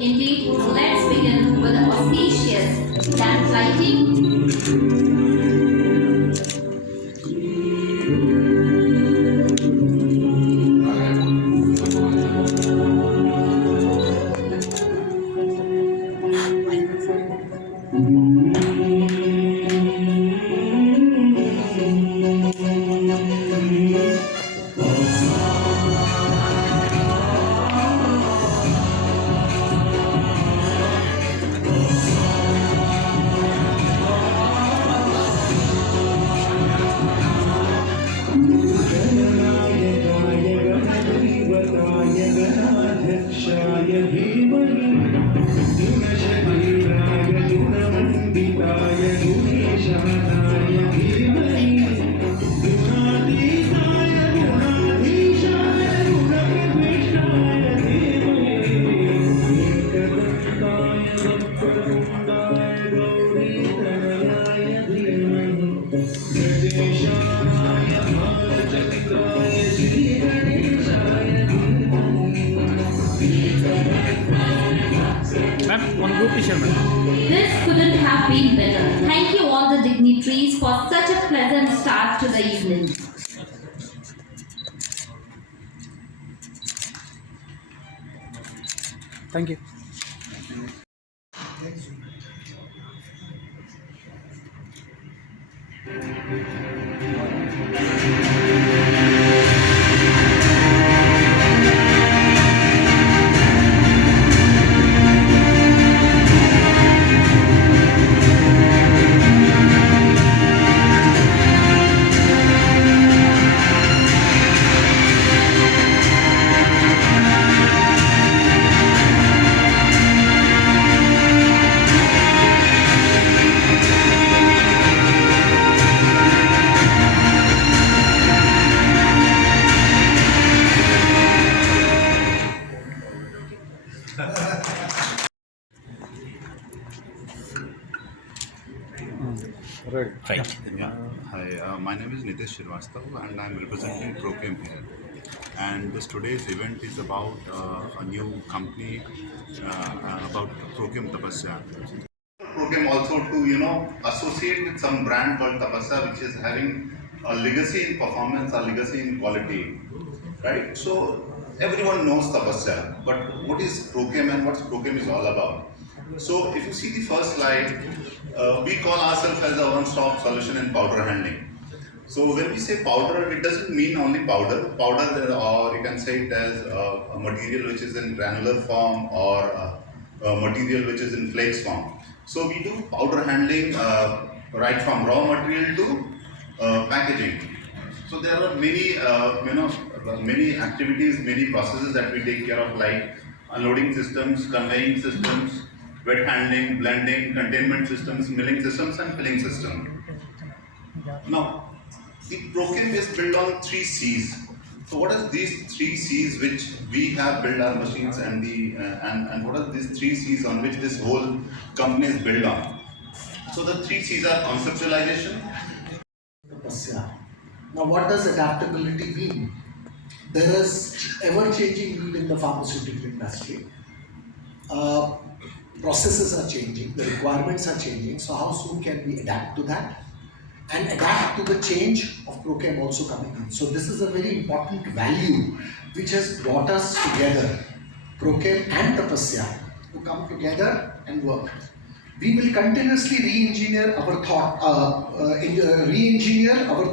Indeed, let's begin with the auspicious lamp lighting. This couldn't have been better. Thank you all the dignitaries for such a pleasant start to the evening. Thank you. Right. Yeah. Hi, my name is NiteshSrivastavon and I'm representing PROCHEM here. And this today's event is about a new company about PROCHEM-TAPASYA. PROCHEM also to associate with some brand called Tapasya, which is having a legacy in performance, a legacy in quality, right? So everyone knows Tapasya, but what is PROCHEM and what PROCHEM is all about? So if you see the first slide, we call ourselves as a one-stop solution in powder handling. So when we say powder, it doesn't mean only powder. Powder, or you can say it as a material which is in granular form or a material which is in flakes form. So we do powder handling right from raw material to packaging. So there are many, many activities, many processes that we take care of, like unloading systems, conveying systems, wet handling, blending, containment systems, milling systems, and filling system. Now, the PROCHEM is built on 3 C's. So what are these 3 C's which we have built our machines and and what are these 3 C's on which this whole company is built on? So the 3 C's are conceptualization. Now what does adaptability mean? There is ever-changing need in the pharmaceutical industry. Processes are changing, the requirements are changing, so how soon can we adapt to that? And adapt to the change of PROCHEM also coming in. So this is a very important value which has brought us together, PROCHEM and Tapasya, to come together and work. We will continuously re-engineer our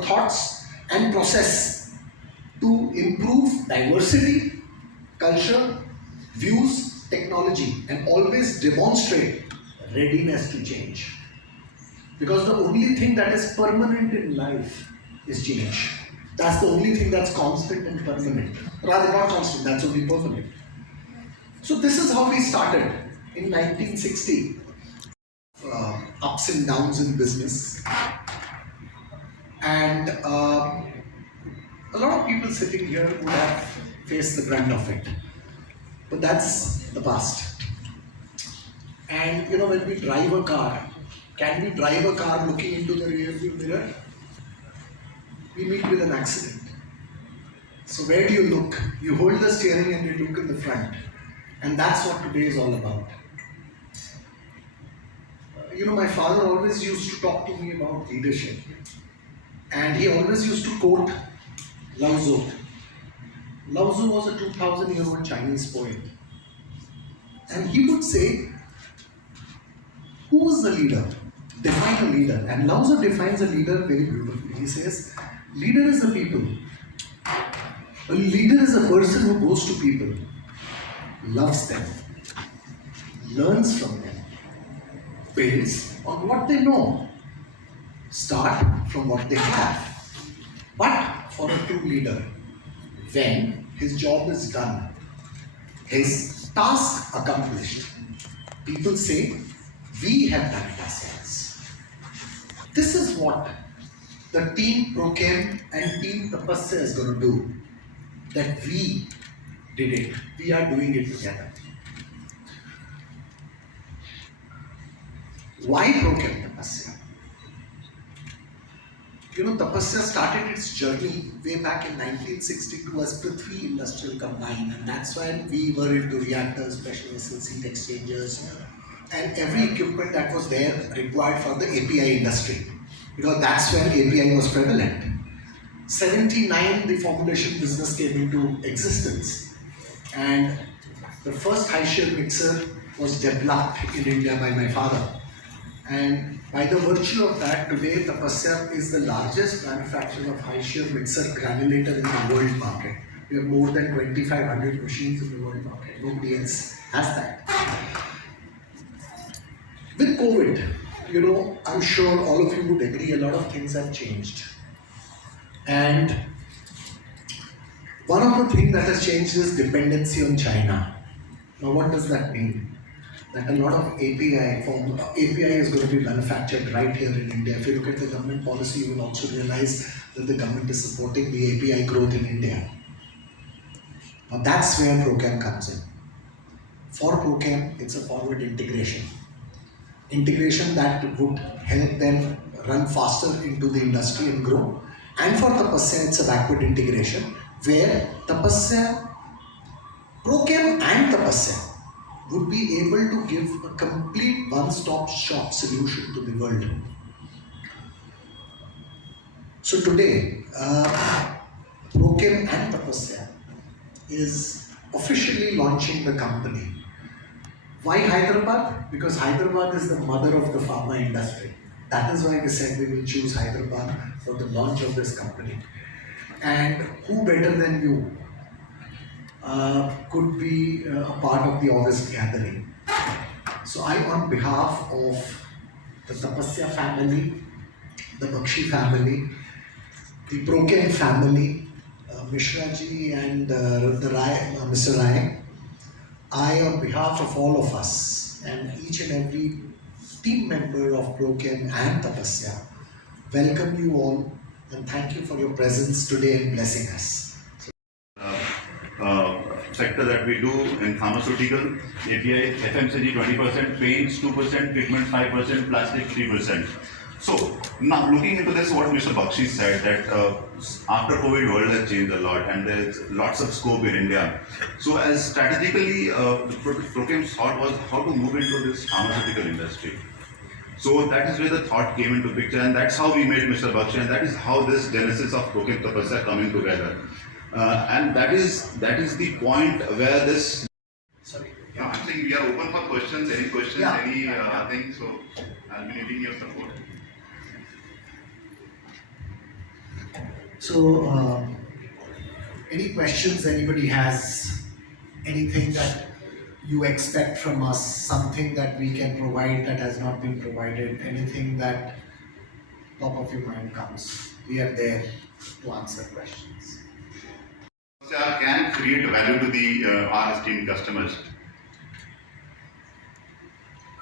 thoughts and process to improve diversity, culture, views, technology, and always demonstrate readiness to change. Because the only thing that is permanent in life is change. That's the only thing that's constant and permanent. Rather not constant, that's only permanent. So this is how we started in 1960. Ups and downs in business. And a lot of people sitting here would have faced the brunt of it. But that's the past. And you know, when we drive a car, can we drive a car looking into the rear view mirror? We meet with an accident. So where do you look? You hold the steering and you look in the front. And that's what today is all about. You know, my father always used to talk to me about leadership. And he always used to quote Lao Tzu. Lao Tzu was a 2000-year-old Chinese poet. And he would say, who is the leader? Define a leader. And Lao Tzu defines a leader very beautifully. He says, leader is the people. A leader is a person who goes to people, loves them, learns from them, builds on what they know, start from what they have. But for a true leader, when his job is done, his task accomplished, people say, we have done it ourselves. This is what the team PROCHEM and team Tapasya is going to do. That we did it. We are doing it together. Why PROCHEM-TAPASYA? You know, Tapasya started its journey way back in 1962 as Prithvi Industrial Combine, and that's when we were into reactors, special vessels, heat exchangers, and every equipment that was there required for the API industry, because that's when API was prevalent. 79, the formulation business came into existence, and the first high shear mixer was developed in India by my father. And by the virtue of that, today Tapasya is the largest manufacturer of high shear mixer granulator in the world market. We have more than 2,500 machines in the world market. Nobody else has that. With COVID, you know, I'm sure all of you would agree a lot of things have changed. And one of the things that has changed is dependency on China. Now, what does that mean? That a lot of API is going to be manufactured right here in India. If you look at the government policy, you will also realize that the government is supporting the API growth in India. Now, that's where PROCHEM comes in. For PROCHEM, it's a forward integration. Integration that would help them run faster into the industry and grow. And for Tapasya, it's a backward integration where Tapasya, PROCHEM and Tapasya would be able to give a complete one-stop shop solution to the world. So today, PROCHEM and Tapasya is officially launching the company. Why Hyderabad? Because Hyderabad is the mother of the pharma industry. That is why we said we will choose Hyderabad for the launch of this company. And who better than you could be a part of the August gathering. So I, on behalf of the Tapasya family, the Bakshi family, the PROCHEM family, Mishra ji and Mr. Rai, I, on behalf of all of us and each and every team member of PROCHEM and Tapasya, welcome you all and thank you for your presence today and blessing us. Sector that we do in pharmaceutical, API, FMCG 20%, paints 2%, pigment 5%, plastic 3%. So now looking into this, what Mr. Bakshi said, that after COVID world has changed a lot and there's lots of scope in India. So as strategically, the PROCHEM's thought was how to move into this pharmaceutical industry. So that is where the thought came into picture, and that's how we met Mr. Bakshi, and that is how this genesis of PROCHEM-TAPASYA coming together. And that is the point where this. Sorry. Yeah, I think we are open for questions. Any questions? Yeah. Any thing? So I'll be needing your support. So, any questions anybody has? Anything that you expect from us? Something that we can provide that has not been provided? Anything that top of your mind comes? We are there to answer questions. Can create value to the our esteemed customers.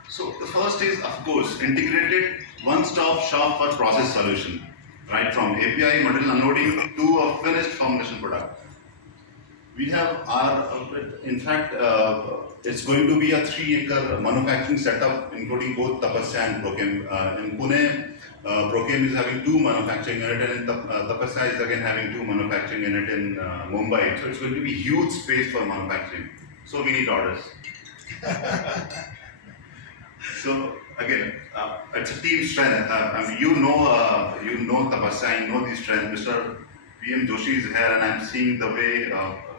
So the first is, of course, integrated one-stop shop for process solution, right from API, material unloading to a finished formulation product. We have in fact, it's going to be a 3-acre manufacturing setup, including both Tapasya and Prochem. In Pune, Prochem is having 2 manufacturing units, and Tapasya is again having 2 manufacturing units in Mumbai. So it's going to be huge space for manufacturing. So we need orders. So again, it's a team strength. I mean, you know Tapasya, you know the strength. Mr. PM Joshi is here, and I'm seeing the way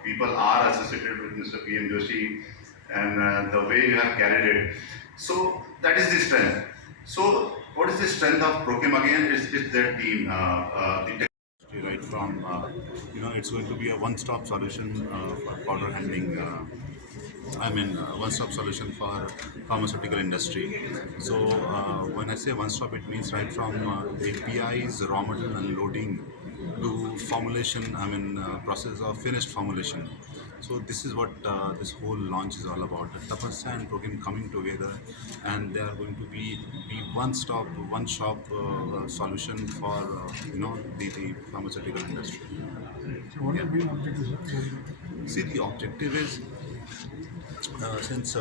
people are associated with Mr. PM Joshi, and the way you have carried it. So that is the strength. So what is the strength of Prochem again? Is their team, the right from it's going to be a one-stop solution for powder handling. One-stop solution for pharmaceutical industry. So when I say one-stop, it means right from APIs, raw material unloading to formulation. Process of finished formulation. So this is what this whole launch is all about. The Tapasya and Prochem coming together, and they are going to be one-stop, one-shop solution for the pharmaceutical industry. So what will be the objective, sir? See, the objective is since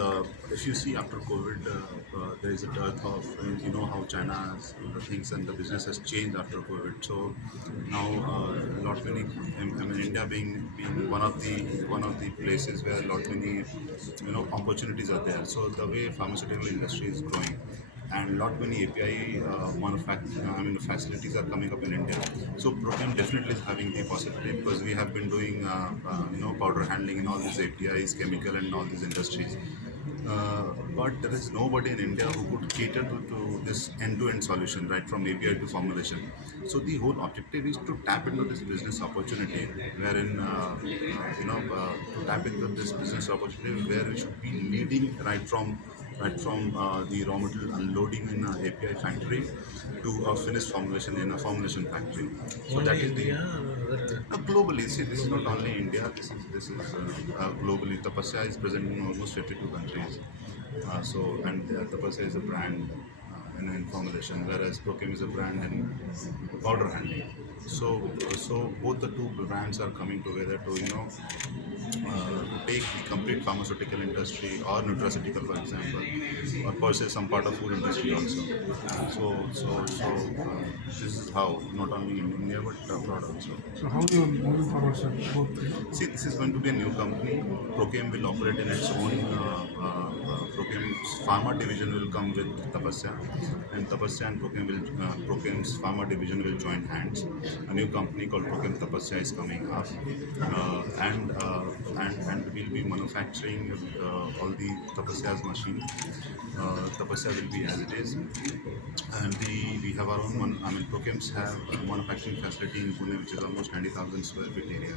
if you see after COVID, there is a dearth of how China's the things and the business has changed after COVID. So now lot many India being one of the places where lot many opportunities are there. So the way pharmaceutical industry is growing, and lot many API facilities are coming up in India. So Prochem definitely is having the possibility, because we have been doing powder handling in all these APIs, chemical and all these industries. But there is nobody in India who could cater to this end-to-end solution, right from API to formulation. So the whole objective is to tap into this business opportunity, wherein to tap into this business opportunity where we should be leading right from the raw material unloading in an API factory to a finished formulation in a formulation factory. So that is the globally. See, this is not only India. This is globally. Tapasya is present in almost 52 countries. And Tapasya is a brand in formulation, whereas Prochem is a brand in powder handling. So both the two brands are coming together to take the complete pharmaceutical industry or nutraceutical, for example, or per se some part of food industry also. This is how, not only in India but abroad also. So how you are moving forward, sir? See, this is going to be a new company. Prochem will operate in its own. Prochem's pharma division will come with Tapasya, and Tapasya and Prochem's pharma division will join hands. A new company called PROCHEM-TAPASYA is coming up, and we'll be manufacturing all the Tapasya's machine. Tapasya will be as it is, and we have our own. Prochems have a manufacturing facility in Pune, which is almost 90,000 square feet area.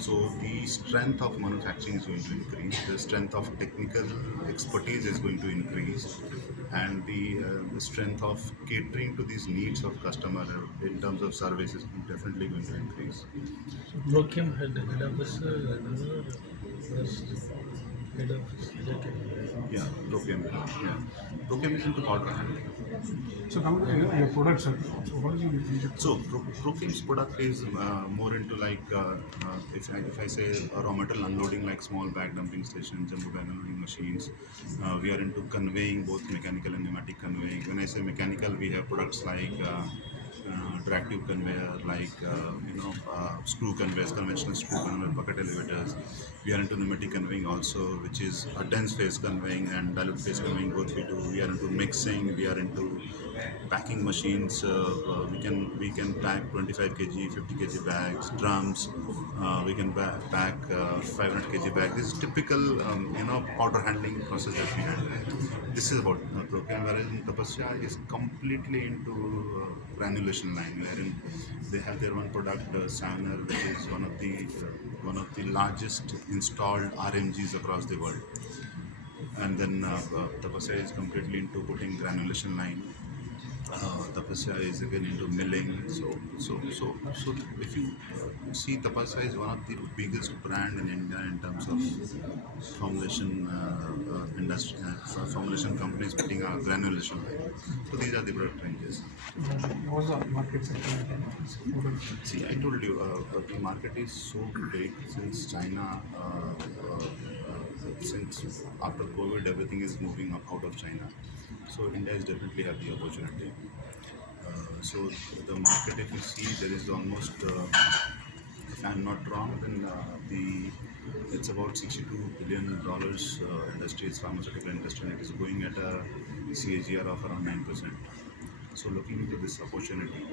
So the strength of manufacturing is going to increase. The strength of technical expertise is going to increase, and the strength of catering to these needs of customer in terms of service is definitely going to increase. Prochem head office, head office. Yeah, Prochem. Yeah, Prochem is into powder handling. So now your products, sir. So what is your So Prochem's product is more into like if I say raw material unloading, like small bag dumping stations, jumbo bag unloading machines. We are into conveying, both mechanical and pneumatic conveying. When I say mechanical, we have products like tractive conveyor, like screw conveyors, conventional screw conveyor, bucket elevators. We are into pneumatic conveying also, which is a dense phase conveying and dilute phase conveying, both we do. We are into mixing. We are into packing machines. We can pack 25 kg, 50 kg bags, drums. We can pack 500 kg bags. This is typical powder handling process that we handle. This is about Prochem, whereas Tapasya is completely into granulation line, wherein they have their own product, Saner, which is one of the largest installed RMGs across the world. And then Tapasya is completely into putting granulation line. Tapasya is again into milling. So if you see, Tapasya is one of the biggest brand in India in terms of formulation industry. industry, formulation companies putting a granulation line. So these are the product ranges. What's the market sector? See, I told you, the market is so big since China, since after COVID, everything is moving up out of China. So India is definitely have the opportunity. So the market, if you see, there is almost, if I'm not wrong, then it's about $62 billion industry, is pharmaceutical industry, and it is going at a CAGR of around 9%. So looking into this opportunity,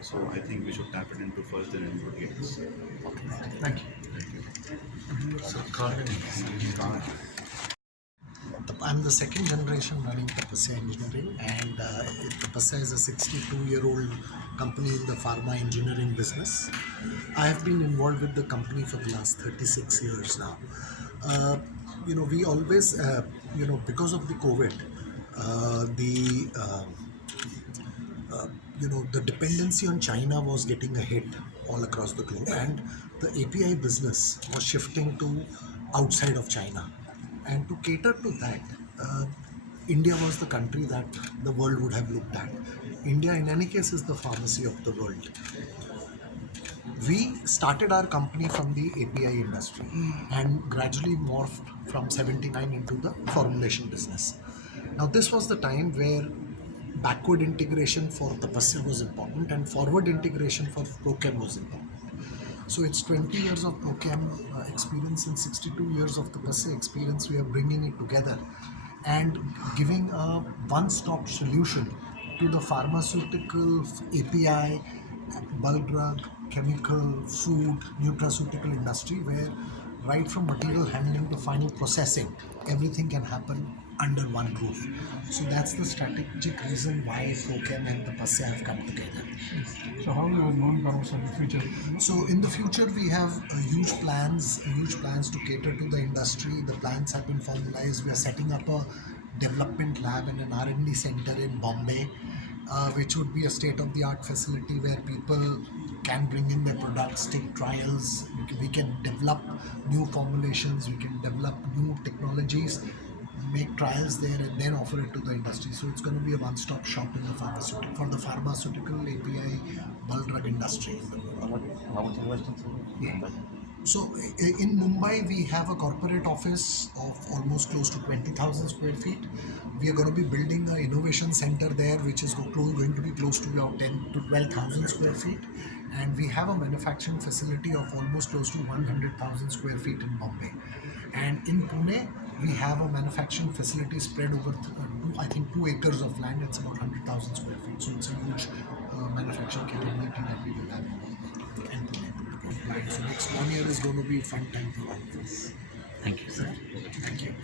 so I think we should tap it into first, then anybody else. Thank you. I'm the second generation running Tapasya Engineering, and Tapasya is a 62-year-old company in the pharma engineering business. I have been involved with the company for the last 36 years now. We always, because of the COVID, the dependency on China was getting a hit all across the globe, and the API business was shifting to outside of China. And to cater to that, India was the country that the world would have looked at. India, in any case, is the pharmacy of the world. We started our company from the API industry and gradually morphed from 79 into the formulation business. Now, this was the time where backward integration for Tapasya was important and forward integration for PROCHEM was important. So it's 20 years of PROCHEM experience and 62 years of Tapasya experience. We are bringing it together and giving a one-stop solution to the pharmaceutical, API, bulk drug, chemical, food, nutraceutical industry, where right from material handling to final processing, everything can happen under one roof. So that's the strategic reason why PROCHEM and Tapasya have come together. So how you are going forward in the future? So in the future, we have huge plans to cater to the industry. The plans have been formalized. We are setting up a development lab and an R&D center in Bombay, which would be a state-of-the-art facility where people can bring in their products, take trials. We can develop new formulations. We can develop new technologies, make trials there, and then offer it to the industry. So it's going to be a one-stop shop in the pharmaceutical API bulk drug industry. How much investments? Yeah. So in Mumbai, we have a corporate office of almost close to 20,000 square feet. We are going to be building an innovation center there, which is going to be close to about 10 to 12,000 square feet. And we have a manufacturing facility of almost close to 100,000 square feet in Bombay. And in Pune, we have a manufacturing facility spread over, 2 acres of land. It's about 100,000 square feet. So it's a huge manufacturing capability that we will have in Pune. So next 1 year is going to be a fun time for all of us. Thank you, sir. Thank you.